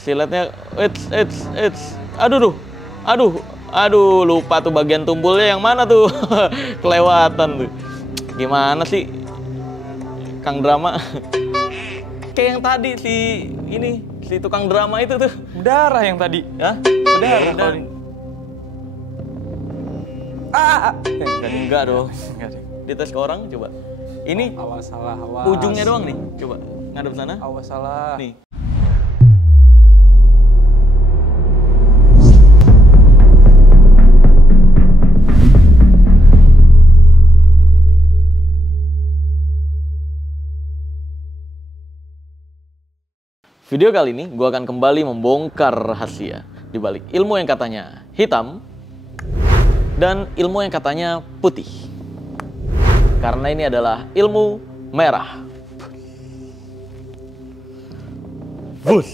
Siletnya, aduh, lupa tuh bagian tumpulnya yang mana tuh. Kelewatan tuh. Gimana sih, Kang Drama? Kayak yang tadi si tukang drama itu tuh. Berdarah yang tadi. Hah? Berdarah. Enggak dong. Dites ke orang coba. Ini Awas salah, awas. ujungnya doang nih. Coba ngadep sana. Awas salah. Nih. Video kali ini gue akan kembali membongkar rahasia di balik ilmu yang katanya hitam dan ilmu yang katanya putih. Karena ini adalah ilmu merah. Bus.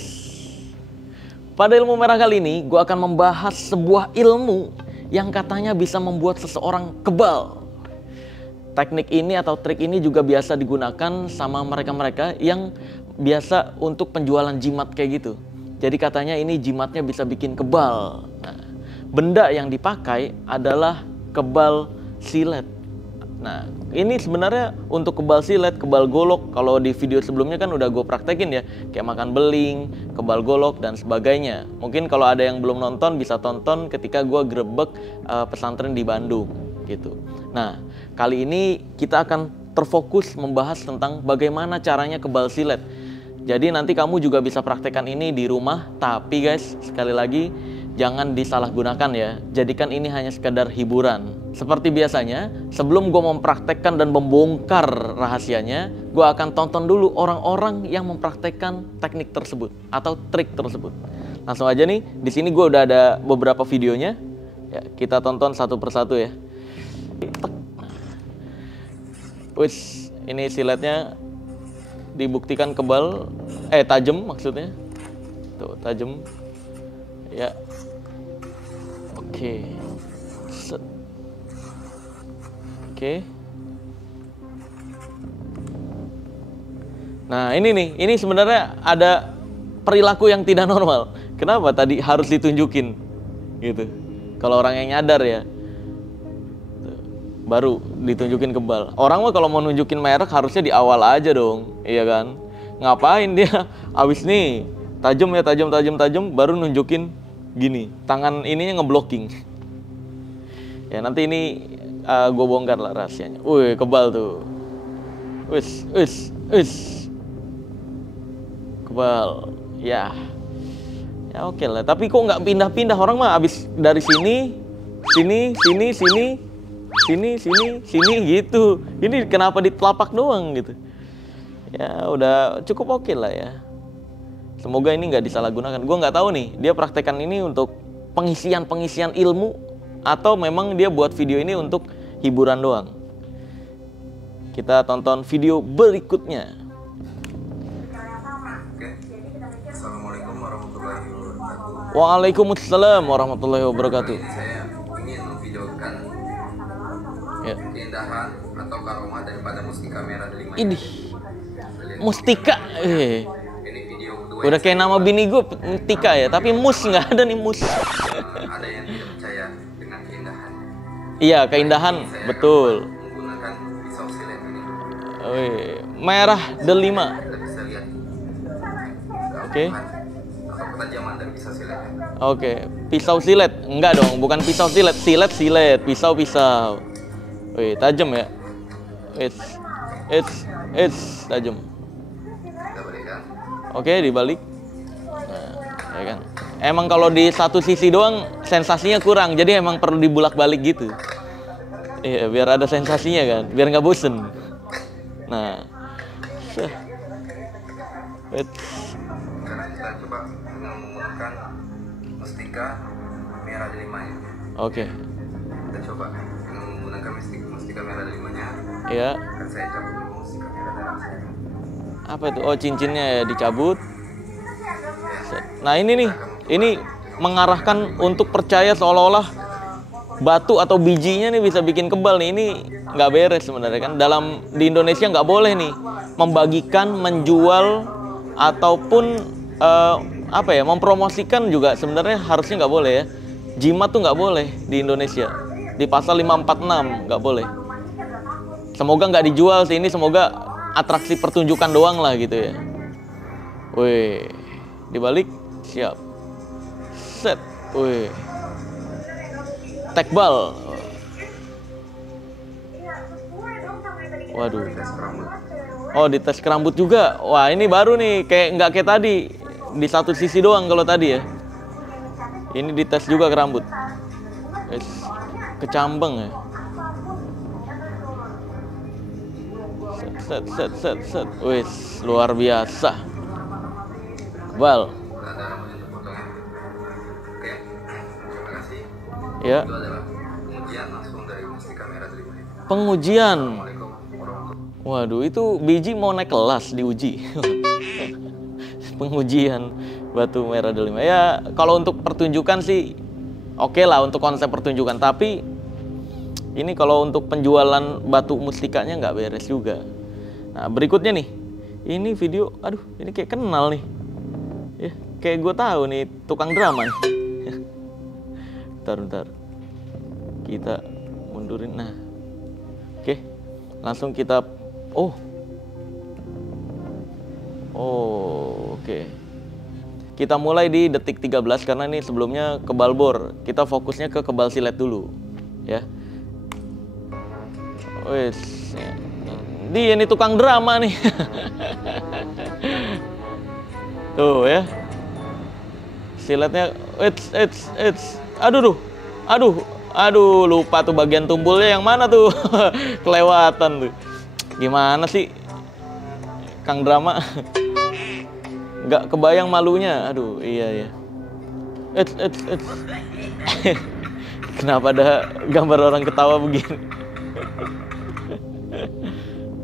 Pada ilmu merah kali ini gue akan membahas sebuah ilmu yang katanya bisa membuat seseorang kebal. Teknik ini atau trik ini juga biasa digunakan sama mereka-mereka yang biasa untuk penjualan jimat kayak gitu. Jadi katanya ini jimatnya bisa bikin kebal. Nah, benda yang dipakai adalah kebal silet. Nah, ini sebenarnya untuk kebal silet, kebal golok. Kalau di video sebelumnya kan udah gue praktekin ya, kayak makan beling, kebal golok dan sebagainya. Mungkin kalau ada yang belum nonton bisa tonton ketika gue grebek pesantren di Bandung gitu. Nah, kali ini kita akan terfokus membahas tentang bagaimana caranya kebal silet. Jadi nanti kamu juga bisa praktekkan ini di rumah, tapi guys, sekali lagi jangan disalahgunakan ya. Jadikan ini hanya sekadar hiburan. Seperti biasanya, sebelum gue mempraktekkan dan membongkar rahasianya, gue akan tonton dulu orang-orang yang mempraktekkan teknik tersebut atau trik tersebut. Langsung aja nih, di sini gue udah ada beberapa videonya. Ya, kita tonton satu persatu ya. Wis, ini siletnya dibuktikan kebal, tajam maksudnya. Tuh, tajam. Ya. Oke. Set. Oke. Nah, ini nih, ini sebenarnya ada perilaku yang tidak normal. Kenapa tadi harus ditunjukin? Gitu. Kalau orang yang nyadar ya. Baru ditunjukin kebal. Orang mah kalau mau nunjukin merek harusnya di awal aja dong, iya kan? Ngapain dia abis nih tajam ya, tajam baru nunjukin gini, tangan ininya ngeblocking. Ya nanti ini gue bongkar lah rahasianya. Wih, kebal tuh. Wis. Kebal. Ya oke lah. Tapi kok nggak pindah-pindah, orang mah abis dari sini gitu. Ini kenapa di telapak doang gitu? Ya udah cukup oke lah ya. Semoga ini nggak disalahgunakan. Gue nggak tahu nih dia praktekkan ini untuk pengisian ilmu atau memang dia buat video ini untuk hiburan doang. Kita tonton video berikutnya. Assalamualaikum warahmatullahi wabarakatuh. Waalaikumsalam warahmatullahi wabarakatuh. Saya ingin memvideokan keindahan atau karomah daripada mustika merah delima. Ini mustika, Ini video kedua. udah kayak nama bini gue, mustika ya, tapi mus nggak ada nih mus. Ada yang tidak percaya dengan keindahan. Iya, keindahan, Saya betul. menggunakan pisau silet ini. Merah delima. Kita bisa lihat. Oke. Atau ketajaman dari pisau silet. Oke, pisau silet. Enggak dong, bukan pisau silet. Silet, pisau. Wih, tajam ya. It's tajam. Kita berikan. Oke, dibalik. Nah, ya kan. Emang kalau di satu sisi doang sensasinya kurang, jadi emang perlu dibulak-balik gitu. Iya, biar ada sensasinya kan, biar nggak bosen. Nah, Sekarang kita coba dengan menggunakan mustika merah delima ya. oke. Kita coba dengan menggunakan mustika merah delimanya. Ya, Akan saya cabut dulu mustika merah dalam saya. apa itu? Oh, cincinnya ya dicabut. Nah, ini nih, ini mengarahkan untuk percaya seolah-olah batu atau bijinya nih bisa bikin kebal nih. Ini nggak beres sebenarnya kan. Di Indonesia nggak boleh nih membagikan, menjual ataupun apa ya, mempromosikan juga sebenarnya harusnya nggak boleh ya. Jimat tuh nggak boleh di Indonesia. Di pasal 546 nggak boleh. Semoga nggak dijual sih ini, semoga atraksi pertunjukan doang lah gitu ya. Wih, dibalik siap. Set, wih. Tekbal. Waduh. Oh, di tes rambut juga. Wah, ini baru nih, nggak kayak tadi. Di satu sisi doang kalau tadi ya. Ini dites juga ke rambut. Kecambeng ya. Set. Wis, luar biasa. Kebal. Oke, terima kasih. Ya. Itu adalah pengujian langsung dari Mustika Merah Delima ini. Pengujian. Assalamualaikum warahmatullahi Waduh, itu biji mau naik kelas diuji. Pengujian batu merah delima. Ya, kalau untuk pertunjukan sih oke lah untuk konsep pertunjukan. Tapi ini kalau untuk penjualan batu mustikanya nggak beres juga. Nah, berikutnya nih. Ini video, aduh, ini kayak kenal nih. Ya, kayak gue tahu nih tukang drama nih. Bentar. Kita mundurin. Nah. Oke. Langsung kita oke. Kita mulai di detik 13 karena ini sebelumnya kebal bor. Kita fokusnya ke kebal silet dulu, ya. Wes. Dia ini tukang drama nih. Tuh ya. Siletnya it's. Aduh, lupa tuh bagian tumpulnya yang mana tuh. Kelewatan tuh. Gimana sih Kang Drama? Nggak kebayang malunya. Aduh, iya. It's. Kenapa ada gambar orang ketawa begini?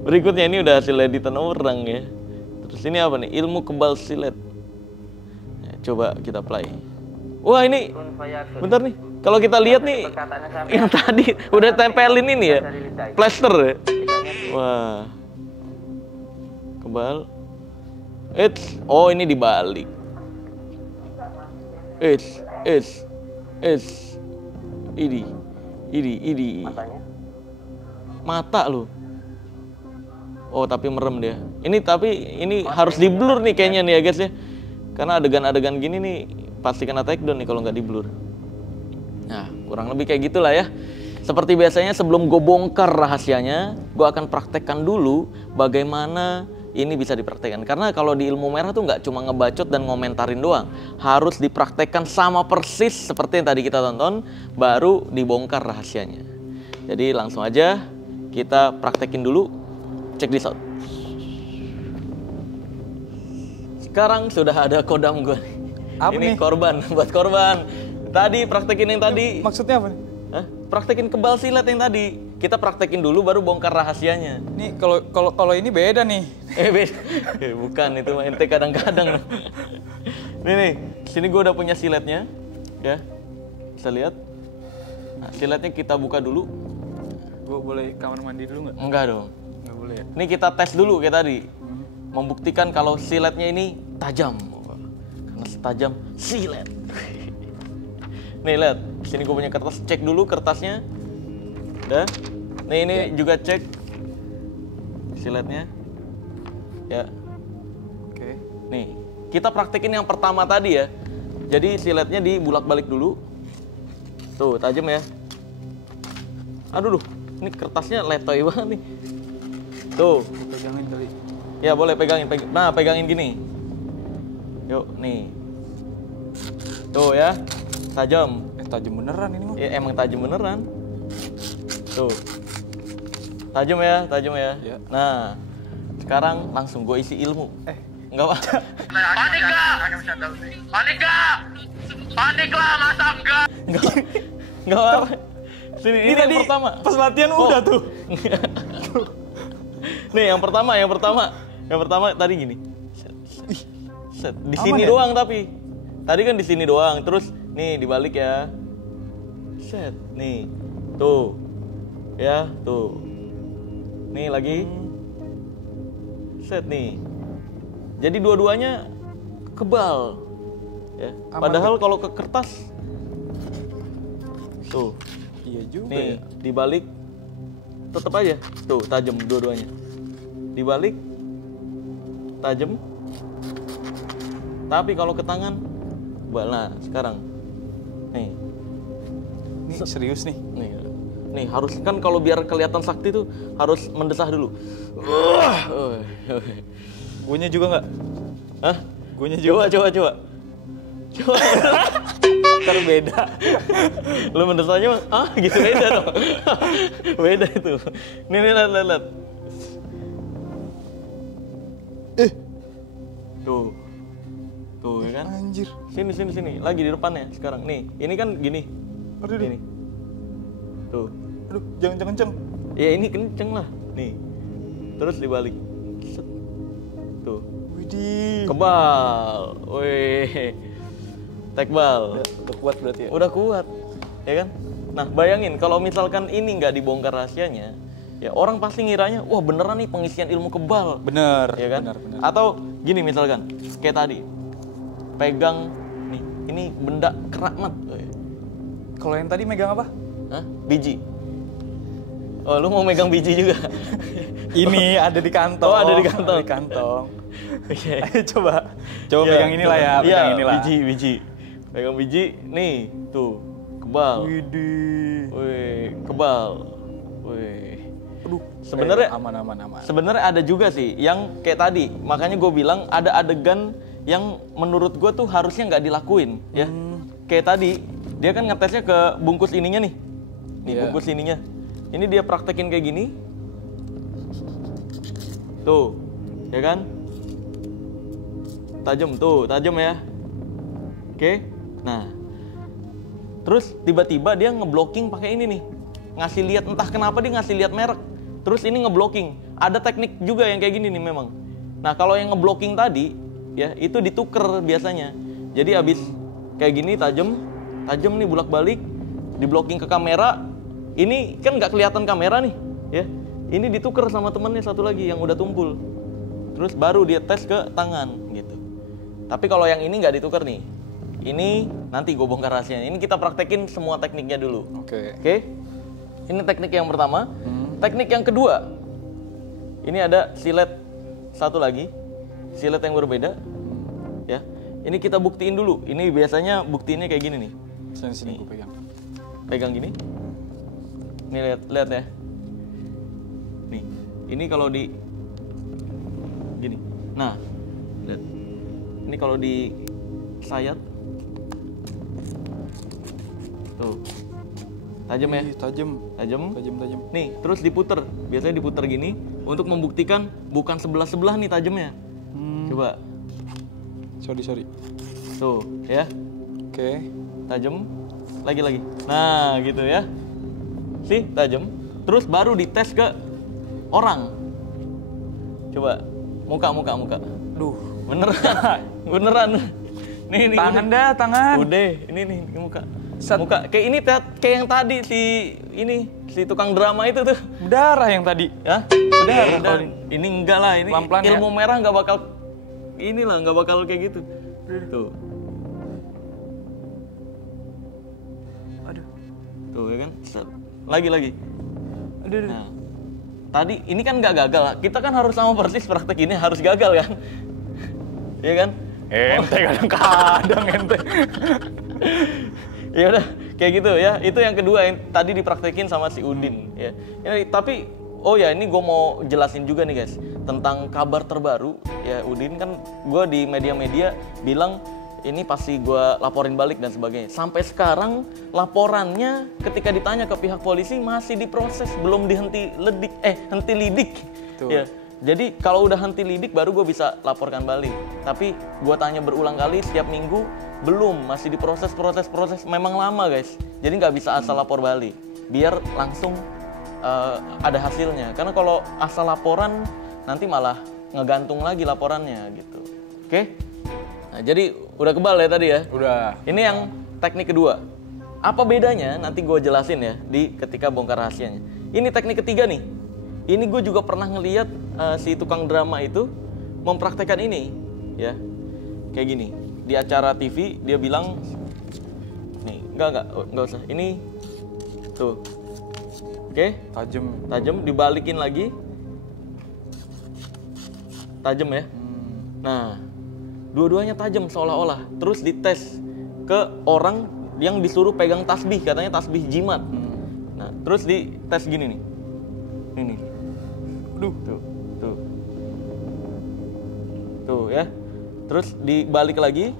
Berikutnya ini udah hasil editan orang ya. Terus ini apa nih? Ilmu kebal silet. Ya, coba kita play. Wah, ini bentar nih. Kalau kita lihat nih, yang tadi udah tempelin ini ya, plaster ya. Wah, kebal. Oh ini dibalik. Ini. Mata lo. Oh tapi merem dia. Ini harus di blur nih kayaknya nih ya guys ya. Karena adegan-adegan gini nih pasti kena takedown nih kalau nggak di blur. Nah, kurang lebih kayak gitulah ya. Seperti biasanya sebelum gue bongkar rahasianya, gue akan praktekkan dulu bagaimana ini bisa dipraktekkan. Karena kalau di ilmu merah tuh nggak cuma ngebacot dan ngomentarin doang. Harus dipraktekkan sama persis seperti yang tadi kita tonton, baru dibongkar rahasianya. Jadi langsung aja kita praktekin dulu. Check this out. Sekarang sudah ada kodam gue nih. Apa ini nih? korban, buat korban. Tadi praktekin yang tadi. Maksudnya apa nih? Hah? Praktekin kebal silet yang tadi. Kita praktekin dulu baru bongkar rahasianya. Nih kalau ini beda nih. Beda. Bukan, itu mah ente kadang-kadang. Nih, sini gue udah punya siletnya. Ya. Bisa lihat. Nah, siletnya kita buka dulu. Gue boleh kamar mandi dulu nggak? Enggak dong. Nggak boleh ya? Ini kita tes dulu kayak tadi. Membuktikan kalau siletnya ini tajam. Karena setajam silet. Nih lihat, sini gue punya kertas, cek dulu kertasnya. Udah. Nih ini juga cek siletnya. Ya. Oke. Nih, kita praktekin yang pertama tadi ya. Jadi siletnya dibulak-balik dulu. Tuh, tajam ya. Aduh, ini kertasnya letoy banget nih. Tuh. Pegangin kali. Ya boleh pegangin. Nah, pegangin gini. Yuk, nih. Tuh ya. Tajam. Tajam beneran ini mah. Ya emang tajam beneran. Tuh. Tajam ya. Ya. Nah, sekarang langsung gue isi ilmu. Enggak apa. Panik lah, masa enggak? Enggak apa. Sini ini yang pertama. Pas latihan udah tuh. Nih, yang pertama. Yang pertama tadi gini. Set. Di sini ya? doang tapi. Tadi kan di sini doang. Terus nih dibalik ya. Set. Nih. Tuh. Ya, tuh. Nih lagi. Set nih. Jadi dua-duanya kebal. Ya. Aman, Padahal kalau ke kertas, tuh, Iya juga nih ya. dibalik, tetap aja, tuh tajam dua-duanya. Dibalik, tajam. Tapi kalau ke tangan, nah sekarang, nih, Ini serius nih. nih harus kan kalau biar kelihatan sakti tuh harus mendesah dulu. Guanya juga nggak? Hah? Guanya juga. Coba. Ntar beda. Lu mendesahnya gitu beda dong. Beda itu. Nih lihat. Tuh ya kan? Anjir. Sini. Lagi di depannya sekarang. Nih, ini kan gini. Aduh. Gini. Tuh. Aduh, jangan kenceng. Ya ini kenceng lah. Nih. Terus dibalik. Set. Tuh. Widih. Kebal. Wih. Tekbal. Udah kuat berarti ya? Udah kuat. Ya kan? Nah, bayangin kalau misalkan ini nggak dibongkar rahasianya, ya orang pasti ngiranya, wah beneran nih pengisian ilmu kebal. Bener. Ya kan? Bener. Atau gini misalkan, kayak tadi. Pegang nih, ini benda keramat. Kalau yang tadi megang apa? Hah? Biji. Oh, lu mau megang biji juga? Ini ada di kantong. Oh, ada di kantong. Ada di kantong. Oke. Ayo coba Iya, pegang inilah ya, Iya, pegang inilah. biji. Pegang biji, nih, tuh, kebal. Widih. Wih, kebal. Wih. Aduh, Sebenarnya aman. Sebenarnya ada juga sih yang kayak tadi. Makanya gue bilang ada adegan yang menurut gue tuh harusnya nggak dilakuin, ya. Kayak tadi, dia kan ngetesnya ke bungkus ininya nih. Nih, Iya. bungkus ininya. Ini dia praktekin kayak gini. Tuh, ya kan? Tajam ya. Oke. Nah. Terus tiba-tiba dia ngeblocking pakai ini nih. Ngasih lihat, entah kenapa dia ngasih lihat merek. Terus ini ngeblocking. Ada teknik juga yang kayak gini nih memang. Nah, kalau yang ngeblocking tadi, ya itu dituker biasanya. Jadi abis kayak gini tajam nih bolak-balik, diblocking ke kamera. Ini kan nggak kelihatan kamera nih, ya. Ini dituker sama temennya satu lagi yang udah tumpul. Terus baru dia tes ke tangan gitu. Tapi kalau yang ini nggak dituker nih. Ini nanti gue bongkar rahasianya. Ini kita praktekin semua tekniknya dulu. Oke. Ini teknik yang pertama. Teknik yang kedua. Ini ada silet satu lagi. Silet yang berbeda. Ya. Ini kita buktiin dulu. Ini biasanya buktiinnya kayak gini nih. Sini gue pegang. Pegang gini. Nih lihat ya. Nih. Ini kalau di gini. Nah, lihat. Ini kalau di sayat. Tuh. Tajam ya? Ih, tajam. Tajam. Nih, terus diputer. Biasanya diputer gini untuk membuktikan bukan sebelah-sebelah nih tajamnya. Coba. Sorry. Tuh, ya. Oke. Tajam. Lagi. Nah, gitu ya. Sih, tajam. Terus baru dites ke orang. Coba. Muka. Duh. Beneran. Nih. Tangan dah, tangan. Udah, ini nih muka. Muka kayak ini kayak yang tadi si tukang drama itu tuh. Berdarah yang tadi. Ya? Udah. Ini enggak lah, ini Pelan-pelan ilmu merah nggak bakal nggak bakal kayak gitu. Tuh. Aduh. Tuh ya kan? Set. Lagi. Aduh. Nah, tadi ini kan nggak gagal. Kita kan harus sama persis praktek ini harus gagal kan? Iya kan? Ente kadang-kadang ente. Ya udah kayak gitu ya. Itu yang kedua yang tadi dipraktekin sama si Udin ya. Tapi ini gue mau jelasin juga nih guys tentang kabar terbaru ya. Udin kan gue di media-media bilang ini pasti gue laporin balik dan sebagainya. Sampai sekarang laporannya ketika ditanya ke pihak polisi masih diproses, belum henti lidik. Ya. Jadi kalau udah henti lidik baru gue bisa laporkan balik. Tapi gue tanya berulang kali setiap minggu belum, masih diproses. Memang lama guys. Jadi nggak bisa asal lapor balik. Biar langsung ada hasilnya. Karena kalau asal laporan nanti malah ngegantung lagi laporannya gitu. Oke? Nah, jadi udah kebal ya tadi ya. Udah. Ini yang teknik kedua. Apa bedanya? Nanti gue jelasin ya di ketika bongkar rahasianya. Ini teknik ketiga nih. Ini gue juga pernah ngeliat si tukang drama itu mempraktekkan ini, ya, kayak gini. di acara TV dia bilang nih, enggak usah. Ini tuh. Oke, tajam dibalikin lagi. Tajam ya. Nah, dua-duanya tajam seolah-olah. Terus dites ke orang yang disuruh pegang tasbih, katanya tasbih jimat. Nah, terus dites gini nih. Ini. Aduh, tuh ya. Terus dibalik lagi.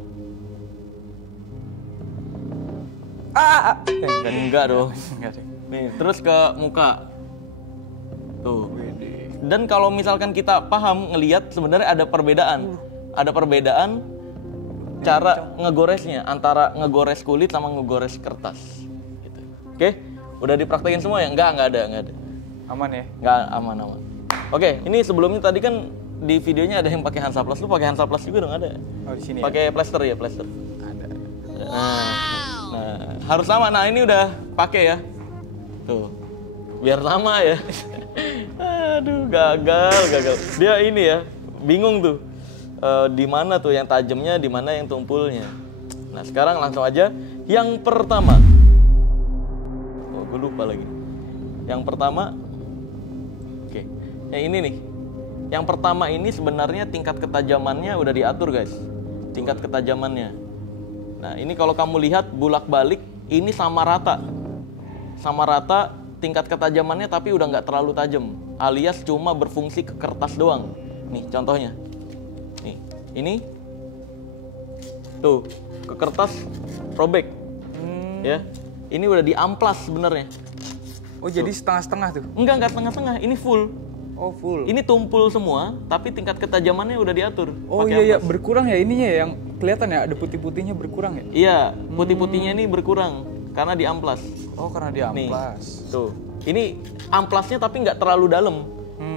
Enggak dong. Nih, terus ke muka. Tuh. Dan kalau misalkan kita paham ngelihat sebenarnya ada perbedaan. Ada perbedaan cara ngegoresnya antara ngegores kulit sama ngegores kertas. Gitu. Oke, udah dipraktekin semua ya? Enggak ada. Aman ya? Enggak, aman. Oke, ini sebelumnya tadi kan di videonya ada yang pakai Hansaplast. Lu pakai Hansaplast juga dong, ada? Oh, di sini. Pakai plester ya, plester. Ada. Nah, harus sama. Nah, ini udah pakai ya. Tuh. Biar sama ya. Aduh, gagal. Dia ini ya, bingung tuh. Di mana tuh yang tajamnya, di mana yang tumpulnya. Nah, sekarang langsung aja yang pertama. Oh, gue lupa lagi. Yang pertama. Oke. Yang ini nih. Yang pertama ini sebenarnya tingkat ketajamannya udah diatur, guys. Tingkat ketajamannya. Nah, ini kalau kamu lihat bulak-balik ini sama rata. Sama rata tingkat ketajamannya, tapi udah nggak terlalu tajam. Alias cuma berfungsi ke kertas doang. Nih, contohnya. Nih, ini tuh ke kertas robek. Ya. Ini udah diamplas sebenarnya. Oh, jadi setengah-setengah tuh? Enggak setengah-setengah. Ini full. Oh, full. Ini tumpul semua, tapi tingkat ketajamannya udah diatur. Oh pakai iya, amplas. berkurang ya ininya ya, yang kelihatan ya ada putih-putihnya berkurang ya? Iya, putih-putihnya ini berkurang karena diamplas. Oh, karena diamplas. Tuh, ini amplasnya tapi nggak terlalu dalam.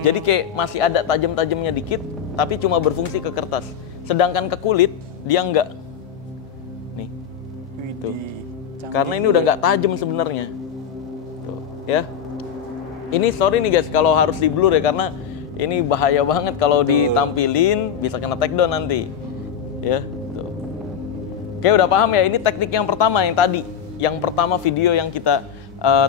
Jadi kayak masih ada tajam-tajamnya dikit, tapi cuma berfungsi ke kertas. Sedangkan ke kulit dia nggak. Nih, tuh. Karena ini udah nggak tajam sebenarnya. Tuh, ya. Ini sorry nih guys kalau harus di blur ya, karena ini bahaya banget kalau ditampilin, bisa kena take down nanti. Ya, tuh. Oke, udah paham ya? Ini teknik yang pertama yang tadi, yang pertama video yang kita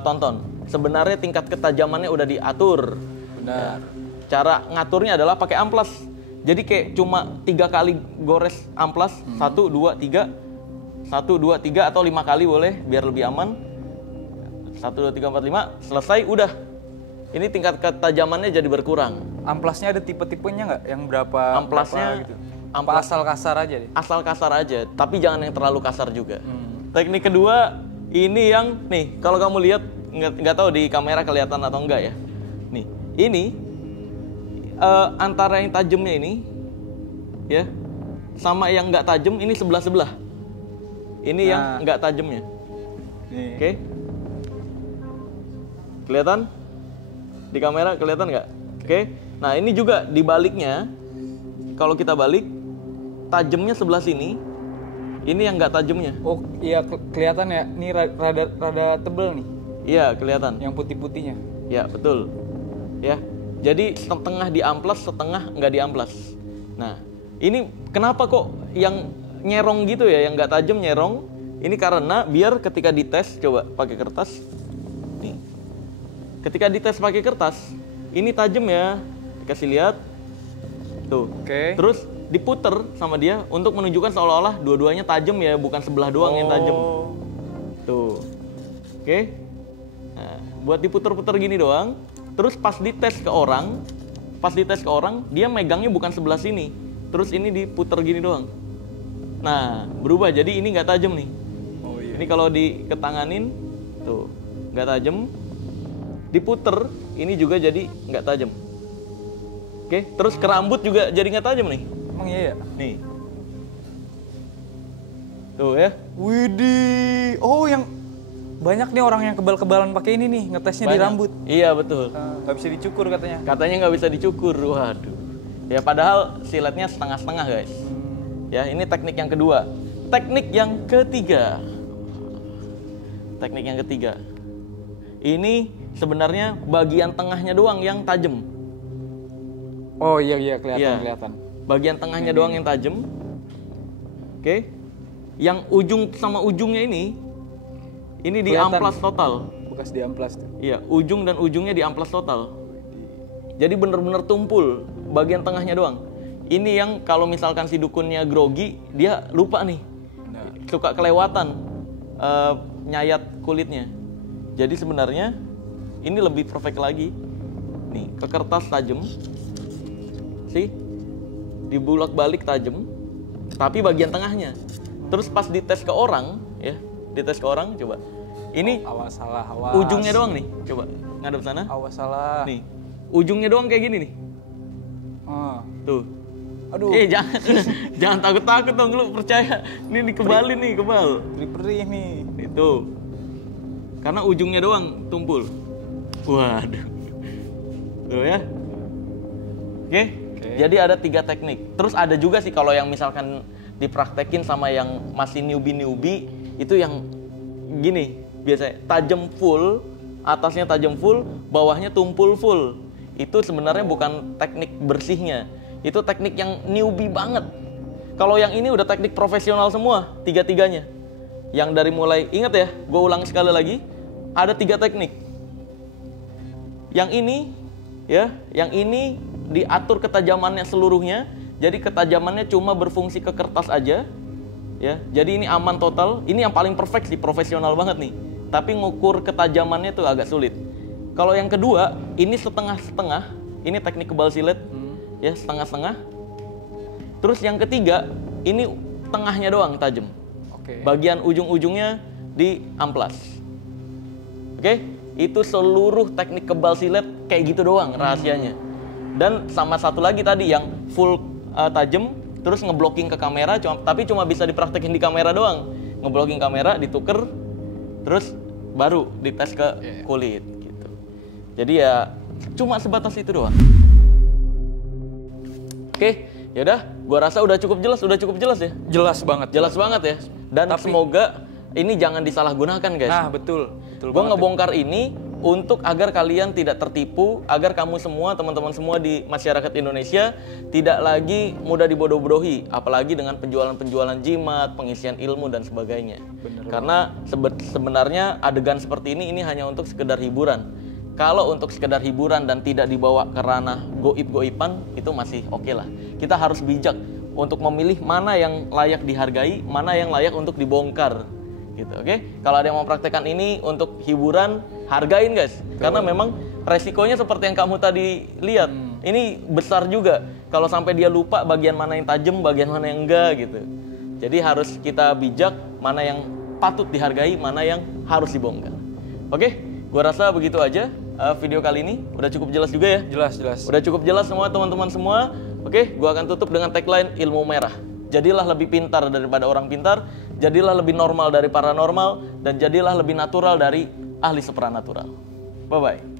tonton. Sebenarnya tingkat ketajamannya udah diatur. Benar. Ya. Cara ngaturnya adalah pakai amplas. Jadi kayak cuma 3 kali gores amplas, 1, 2, 3, 1, 2, 3 atau 5 kali boleh biar lebih aman. 1, 2, 3, 4, 5, selesai udah. Ini tingkat ketajamannya jadi berkurang. Amplasnya ada tipe-tipenya nggak? Yang berapa? Amplasnya berapa gitu? amplas Asal kasar aja deh. asal kasar aja, tapi jangan yang terlalu kasar juga. Teknik kedua ini yang nih, kalau kamu lihat nggak tahu di kamera kelihatan atau enggak ya. Nih, ini antara yang tajamnya ini ya sama yang nggak tajam ini sebelah. Ini yang nggak tajamnya. Oke. Kelihatan? Di kamera kelihatan nggak? Oke. Nah, ini juga dibaliknya. Kalau kita balik, tajamnya sebelah sini. Ini yang nggak tajamnya. Oh iya, kelihatan ya. Ini rada tebel nih. Iya, kelihatan. Yang putih-putihnya. Ya, betul. Ya. Jadi setengah diamplas, setengah nggak diamplas. Nah, ini kenapa kok yang nyerong gitu ya, yang nggak tajam nyerong? Ini karena biar ketika dites, coba pakai kertas. Nih. Ketika dites pakai kertas, ini tajam ya. Dikasih lihat. Tuh. Oke. Terus diputer sama dia untuk menunjukkan seolah-olah dua-duanya tajam ya, bukan sebelah doang yang tajam. Tuh. Oke. Nah, buat diputer-puter gini doang. Terus pas dites ke orang, dia megangnya bukan sebelah sini. Terus ini diputer gini doang. Nah, berubah jadi ini nggak tajam nih. Oh iya. Ini kalau diketanganin, tuh nggak tajam. Diputer, ini juga jadi nggak tajam. Oke, terus ke rambut juga jadi nggak tajam nih. Emang iya ya? Nih. Tuh ya. Widih. Oh, yang banyak nih orang yang kebal-kebalan pakai ini nih, ngetesnya di Banyak. rambut. Iya, betul. Nggak bisa dicukur katanya. Katanya nggak bisa dicukur. Waduh. Ya padahal siletnya setengah-setengah, guys. Ya, ini teknik yang kedua. Teknik yang ketiga. Ini sebenarnya bagian tengahnya doang yang tajam. Oh iya kelihatan. Bagian tengahnya doang yang tajam. Oke. Yang ujung sama ujungnya ini Kelihatan. diamplas total. Bekas diamplas tuh. Iya, ujung dan ujungnya diamplas total. Jadi bener-bener tumpul, bagian tengahnya doang. Ini yang kalau misalkan si dukunnya grogi, dia lupa nih. Suka kelewatan nyayat kulitnya. Jadi sebenarnya ini lebih perfect lagi. Nih, ke kertas tajam. Sih? Dibulak-balik tajam, tapi bagian tengahnya. Terus pas dites ke orang, ya, dites ke orang coba. Ini Awas salah, awas. ujungnya doang nih. Coba ngadep sana. Awas salah. Nih. Ujungnya doang kayak gini nih. Ah. Tuh. Aduh. Jangan jangan takut-takut dong, lu percaya. Ini dikebalin nih, kebal. Perih-perih nih. Itu. Karena ujungnya doang tumpul. Waduh. Tuh ya. Oke. Jadi ada 3 teknik. Terus ada juga sih kalau yang misalkan dipraktekin sama yang masih newbie itu yang gini, biasanya tajam full, atasnya tajam full, bawahnya tumpul full. Itu sebenarnya bukan teknik bersihnya. Itu teknik yang newbie banget. Kalau yang ini udah teknik profesional semua, 3-tiganya. Yang dari mulai, ingat ya, gue ulang sekali lagi, ada 3 teknik. Yang ini, ya, yang ini diatur ketajamannya seluruhnya. Jadi ketajamannya cuma berfungsi ke kertas aja, ya. Jadi ini aman total. Ini yang paling perfect sih, profesional banget nih. Tapi ngukur ketajamannya tuh agak sulit. Kalau yang kedua, ini setengah-setengah. Ini teknik kebal silet, ya, setengah-setengah. Terus yang ketiga, ini tengahnya doang tajam. Oke. Bagian ujung-ujungnya diamplas. Oke? Itu seluruh teknik kebal silet kayak gitu doang rahasianya. Dan sama satu lagi tadi yang full tajam, terus ngeblocking ke kamera, tapi cuma bisa dipraktekin di kamera doang. Ngeblocking kamera, dituker, terus baru dites ke kulit gitu. Jadi ya cuma sebatas itu doang. Oke, yaudah, gua rasa udah cukup jelas ya. Jelas banget. Jelas banget ya. Dan semoga ini jangan disalahgunakan, guys. Nah, betul. Betul Gue banget. ngebongkar ini untuk agar kalian tidak tertipu, agar kamu semua, teman-teman semua di masyarakat Indonesia tidak lagi mudah dibodoh-bodohi, apalagi dengan penjualan-penjualan jimat, pengisian ilmu dan sebagainya. Karena sebenarnya adegan seperti ini hanya untuk sekedar hiburan. Kalau untuk sekedar hiburan dan tidak dibawa ke ranah goib-goiban, itu masih oke lah. Kita harus bijak untuk memilih mana yang layak dihargai, mana yang layak untuk dibongkar. Gitu, oke? Kalau ada yang mau praktekkan ini untuk hiburan, hargain, guys. Karena memang resikonya seperti yang kamu tadi lihat. Ini besar juga. Kalau sampai dia lupa bagian mana yang tajam, bagian mana yang enggak gitu. Jadi harus kita bijak mana yang patut dihargai, mana yang harus dibongkar. Oke? Gua rasa begitu aja video kali ini. Udah cukup jelas juga ya? Jelas. Udah cukup jelas semua teman-teman semua. Oke, gua akan tutup dengan tagline ilmu merah. Jadilah lebih pintar daripada orang pintar, jadilah lebih normal dari paranormal, dan jadilah lebih natural dari ahli supranatural. Bye-bye.